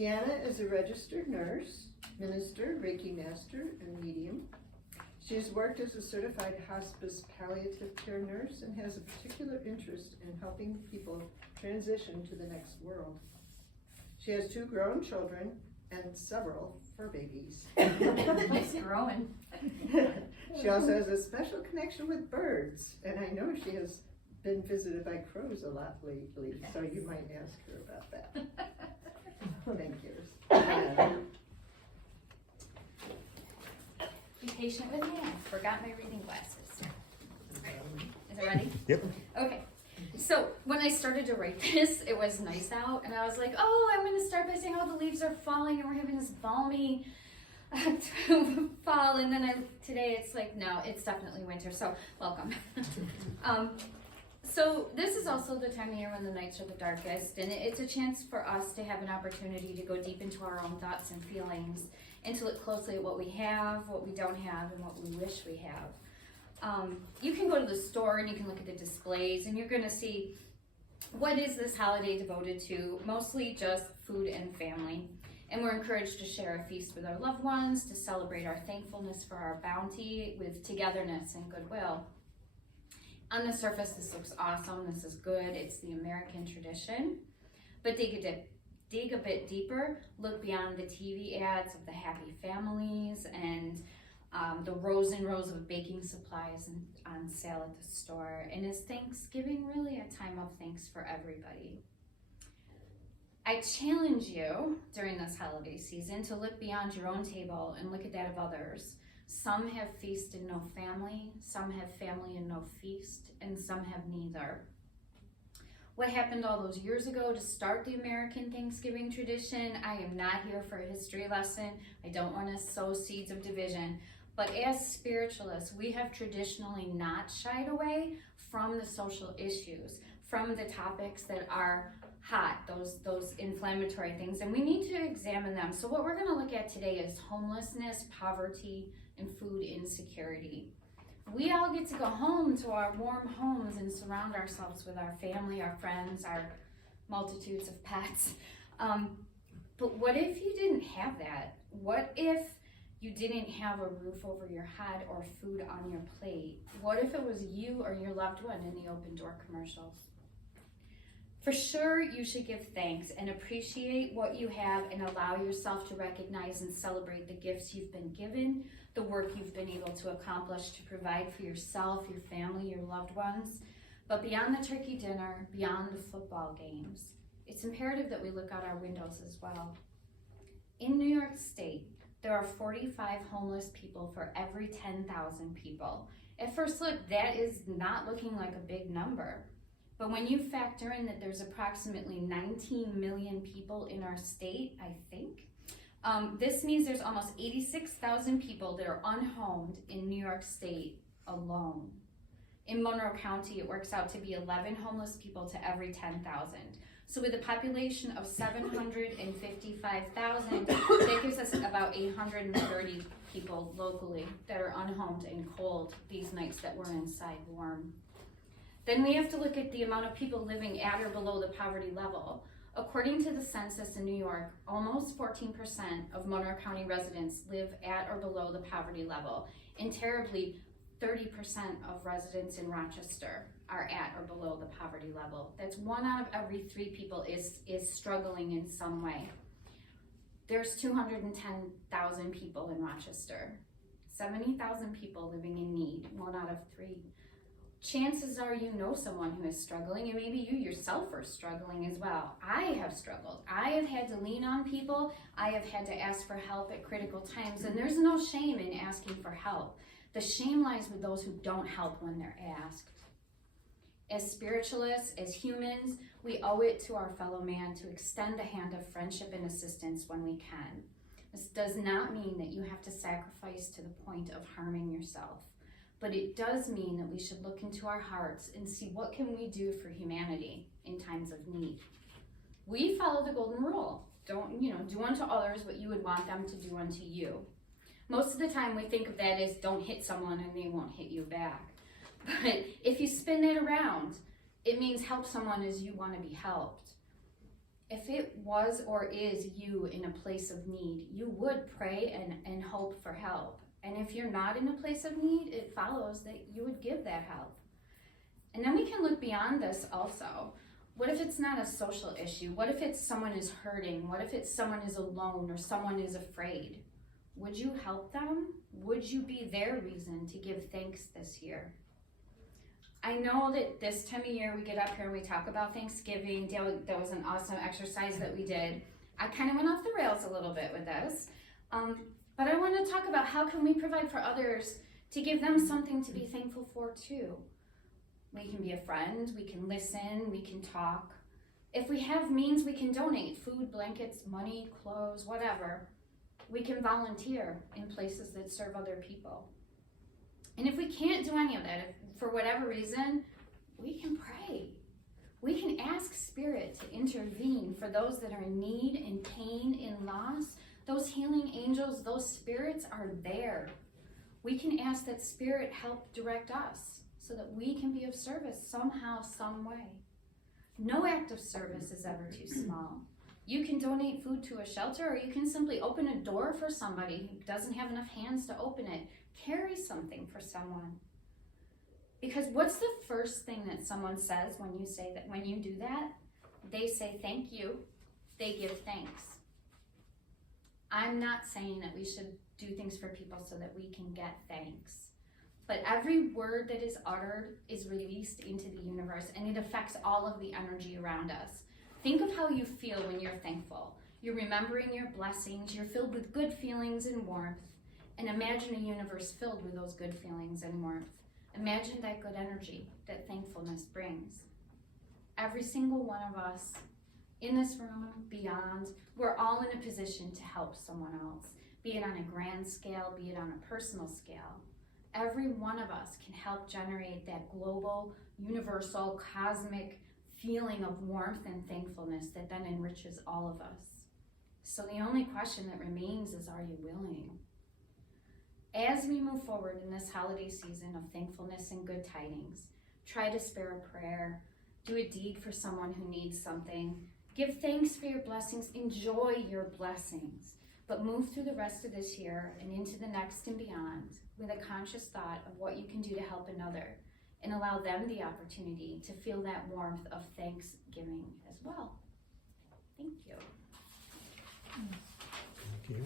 Deanna is a registered nurse, minister, Reiki master, and medium. She has worked as a certified hospice palliative care nurse and has a particular interest in helping people transition to the next world. She has 2 grown children and several fur babies. It's growing. She also has a special connection with birds, and I know she has been visited by crows a lot lately, yes. So you might ask her about that. Thank you. Be patient with me, I forgot my reading glasses. Is it ready? Yep. Okay. So when I started to write this, it was nice out, and I was like, oh, I'm going to start by saying, oh, the leaves are falling, and we're having this balmy fall, and then today it's like, no, it's definitely winter, so welcome. So this is also the time of year when the nights are the darkest, and it's a chance for us to have an opportunity to go deep into our own thoughts and feelings, and to look closely at what we have, what we don't have, and what we wish we have. You can go to the store and you can look at the displays, and you're going to see what is this holiday devoted to, mostly just food and family. And we're encouraged to share a feast with our loved ones, to celebrate our thankfulness for our bounty with togetherness and goodwill. On the surface, this looks awesome, this is good, it's the American tradition. But dig a bit deeper, look beyond the TV ads of the happy families and the rows and rows of baking supplies on sale at the store. And is Thanksgiving really a time of thanks for everybody? I challenge you during this holiday season to look beyond your own table and look at that of others. Some have feast and no family, some have family and no feast, and some have neither. What happened all those years ago to start the American Thanksgiving tradition? I am not here for a history lesson. I don't want to sow seeds of division. But as spiritualists, we have traditionally not shied away from the social issues, from the topics that are hot, those inflammatory things, and we need to examine them. So what we're going to look at today is homelessness, poverty, and food insecurity. We all get to go home to our warm homes and surround ourselves with our family, our friends, our multitudes of pets. But what if you didn't have that? What if you didn't have a roof over your head or food on your plate? What if it was you or your loved one in the open door commercials? For sure, you should give thanks and appreciate what you have and allow yourself to recognize and celebrate the gifts you've been given, the work you've been able to accomplish to provide for yourself, your family, your loved ones. But beyond the turkey dinner, beyond the football games, it's imperative that we look out our windows as well. In New York State, there are 45 homeless people for every 10,000 people. At first look, that is not looking like a big number. But when you factor in that there's approximately 19 million people in our state, I think, this means there's almost 86,000 people that are unhomed in New York State alone. In Monroe County, it works out to be 11 homeless people to every 10,000. So with a population of 755,000, that gives us about 830 people locally that are unhomed and cold these nights that we're inside warm. Then we have to look at the amount of people living at or below the poverty level. According to the census in New York, almost 14% of Monroe County residents live at or below the poverty level, and terribly, 30% of residents in Rochester are at or below the poverty level. That's 1 out of every 3 people is struggling in some way. There's 210,000 people in Rochester, 70,000 people living in need, 1 out of 3. Chances are you know someone who is struggling, and maybe you yourself are struggling as well. I have struggled. I have had to lean on people. I have had to ask for help at critical times, and there's no shame in asking for help. The shame lies with those who don't help when they're asked. As spiritualists, as humans, we owe it to our fellow man to extend a hand of friendship and assistance when we can. This does not mean that you have to sacrifice to the point of harming yourself. But it does mean that we should look into our hearts and see what can we do for humanity in times of need. We follow the golden rule. Do unto others what you would want them to do unto you. Most of the time we think of that as don't hit someone and they won't hit you back. But if you spin it around, it means help someone as you want to be helped. If it was or is you in a place of need, you would pray and hope for help. And if you're not in a place of need, it follows that you would give that help. And then we can look beyond this also. What if it's not a social issue? What if it's someone is hurting? What if it's someone is alone or someone is afraid? Would you help them? Would you be their reason to give thanks this year? I know that this time of year we get up here and we talk about Thanksgiving. That was an awesome exercise that we did. I kind of went off the rails a little bit with this. But I want to talk about how can we provide for others to give them something to be thankful for too. We can be a friend, we can listen, we can talk. If we have means, we can donate food, blankets, money, clothes, whatever. We can volunteer in places that serve other people. And if we can't do any of that, if for whatever reason, we can pray. We can ask Spirit to intervene for those that are in need, in pain, in loss. Those healing angels, those spirits are there. We can ask that Spirit help direct us so that we can be of service somehow, some way. No act of service is ever too small. You can donate food to a shelter, or you can simply open a door for somebody who doesn't have enough hands to open it. Carry something for someone. Because what's the first thing that someone says when you say that? When you do that, they say thank you. They give thanks. I'm not saying that we should do things for people so that we can get thanks. But every word that is uttered is released into the universe, and it affects all of the energy around us. Think of how you feel when you're thankful. You're remembering your blessings, you're filled with good feelings and warmth, and imagine a universe filled with those good feelings and warmth. Imagine that good energy that thankfulness brings. Every single one of us in this room, beyond, we're all in a position to help someone else, be it on a grand scale, be it on a personal scale. Every one of us can help generate that global, universal, cosmic feeling of warmth and thankfulness that then enriches all of us. So the only question that remains is, are you willing? As we move forward in this holiday season of thankfulness and good tidings, try to spare a prayer, do a deed for someone who needs something, give thanks for your blessings, enjoy your blessings, but move through the rest of this year and into the next and beyond with a conscious thought of what you can do to help another and allow them the opportunity to feel that warmth of thanksgiving as well. Thank you. Thank you.